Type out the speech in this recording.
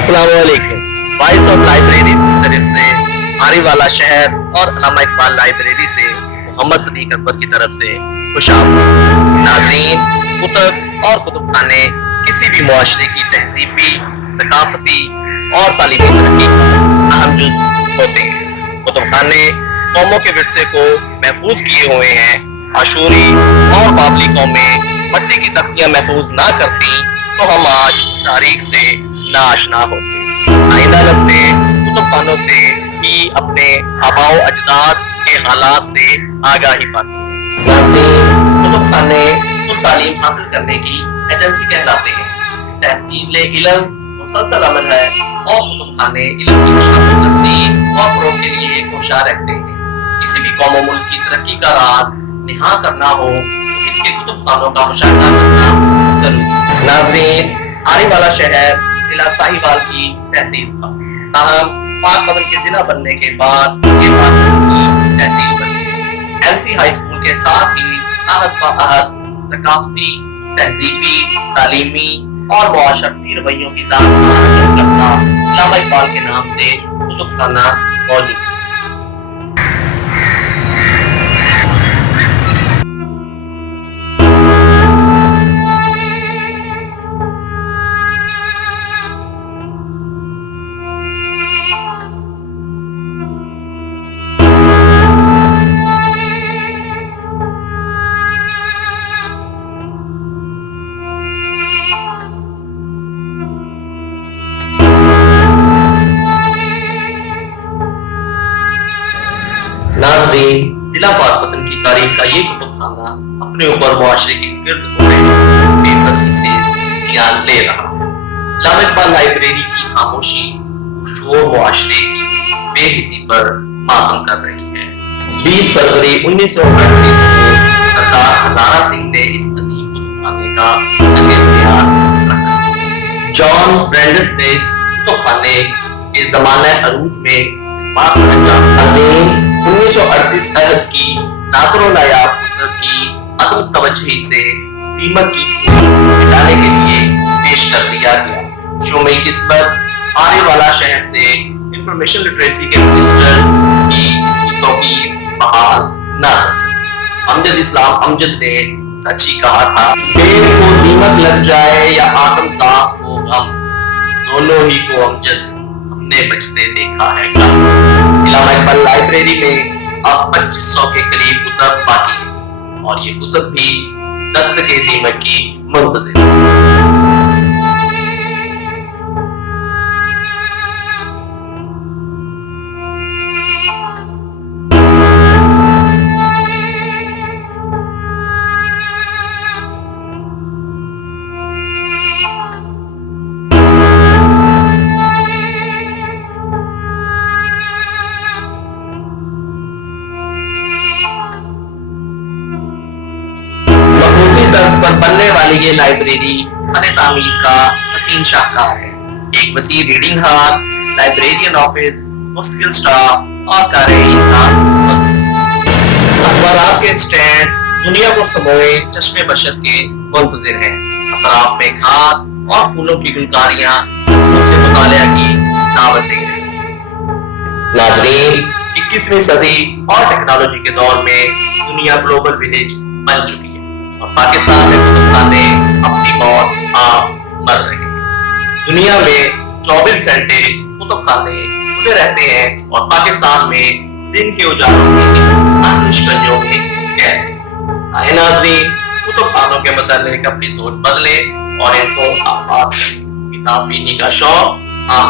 अस्सलाम वालेकुम। Voice of libraries की तरफ से आरी वाला शहर और अल्लामा इकबाल लाइब्रेरी से मोहम्मद सदीक अकबर की तरफ से खुशामदीद। नाज़रीन, कुतुब और कुतुब खाने किसी भी मुआशरे की तहजीबी, सकाफती और तालीमी तरक्की का अहम जुज़ होते हैं। कुतुब खाने कौमों के विरसे को महफूज किए हुए हैं। आशूरी और बाबली कौमें मट्टी की तख्तियाँ महफूज ना करती तो हम आज तारीख से नाआशना होते। आइंदा नस्लें कुतुब खानों से ही अपने आबाओ अजदाद के हालात से आगाही पाती हैं। कुतुब खाने खुद तालीम हासिल करने की एजेंसी कहलाते हैं। तहसील इल्म मुसलसल अमल है और कुतुब खाने इल्म की नशर व तफसील और फरोग के लिए कोशार रहते हैं। किसी भी कौम मुल्क की तरक्की का राज निहा करना हो तो इसके कुतुब खानों का मुशाहिदा करना जरूरी है। नाज़रीन, आरी वाला शहर जिला साहिवाल की तहसील था, ताहम पाक पदन के जिला बनने के बाद ये पाक पदन की तहसील बन गई। एमसी हाई स्कूल के साथ ही अहद व अहद सकाफती, तहजीबी, तालीमी और मुआशरती रवैयों की दास्तान करता अल्लामा इकबाल के नाम से कुतुब खाना मौजूद है। नाज़रीन, जिला पाकपतन की तारीख का ये कुतुब खाना अपने ऊपर मुआशरे के गिर्द उड़े बेबसी से सिस्कियां ले रहा है। अल्लामा इकबाल लाइब्रेरी की खामोशी शोर मुआशरे की बेहिसी पर मातम कर रही है। 20 फरवरी 1938 को सरदार हजारा सिंह ने इस अजीम कुतुब खाने का बुनियाद रखा। जॉन ब्रैंडस ने इस कुतुब खाने के ज़माने अरूज में बात समझा। 1938 अहद की नादरो नायाब कुदरत की अदम तवज्जुही से दीमक की मिटाने के लिए पेश कर दिया गया। शोमे किस्मत आने वाला शहर से इंफॉर्मेशन लिटरेसी के मिनिस्टर्स की इसकी तौकीर बहाल ना कर सके। अमजद इस्लाम अमजद ने सच ही कहा था, पेड़ को दीमक लग जाए या आदमजात को गम, दोनों ही को अमजद हमने बचते देखा है। अल्लामा इकबाल लाइब्रेरी में अब 2500 के करीब कुतुब बाकी हैं और ये कुतुब भी दस्त के दीमक की मुंतज़िर है। पर बनने वाली ये लाइब्रेरी फन तामीर का हसीन शाहकार है। एक वसी रीडिंग हॉल, लाइब्रेरियन ऑफिस, मुश्किल स्टाफ और कारीन का अखबारात के स्टैंड दुनिया को समोए चश्मे बशर के मुंतजिर हैं। अतराफ में घास और फूलों की गुलकारियां से मुतालिया की दावत दे रही हैं। नाज़रीन, 21वीं सदी और टेक्नोलॉजी के दौर में दुनिया ग्लोबल विलेज बन चुकी है और पाकिस्तान में कुतुब खाने अपनी मौत आप मर रहे हैं। दुनिया में 24 घंटे कुतुब खाने खुले रहते हैं और पाकिस्तान में दिन के उजालों में शिकंजों में कैद हैं। आए नाज़रीन, कुतुब खानों के मुतालिक अपनी सोच बदले और इनको आबाद करें। किताब पीने का शौक आम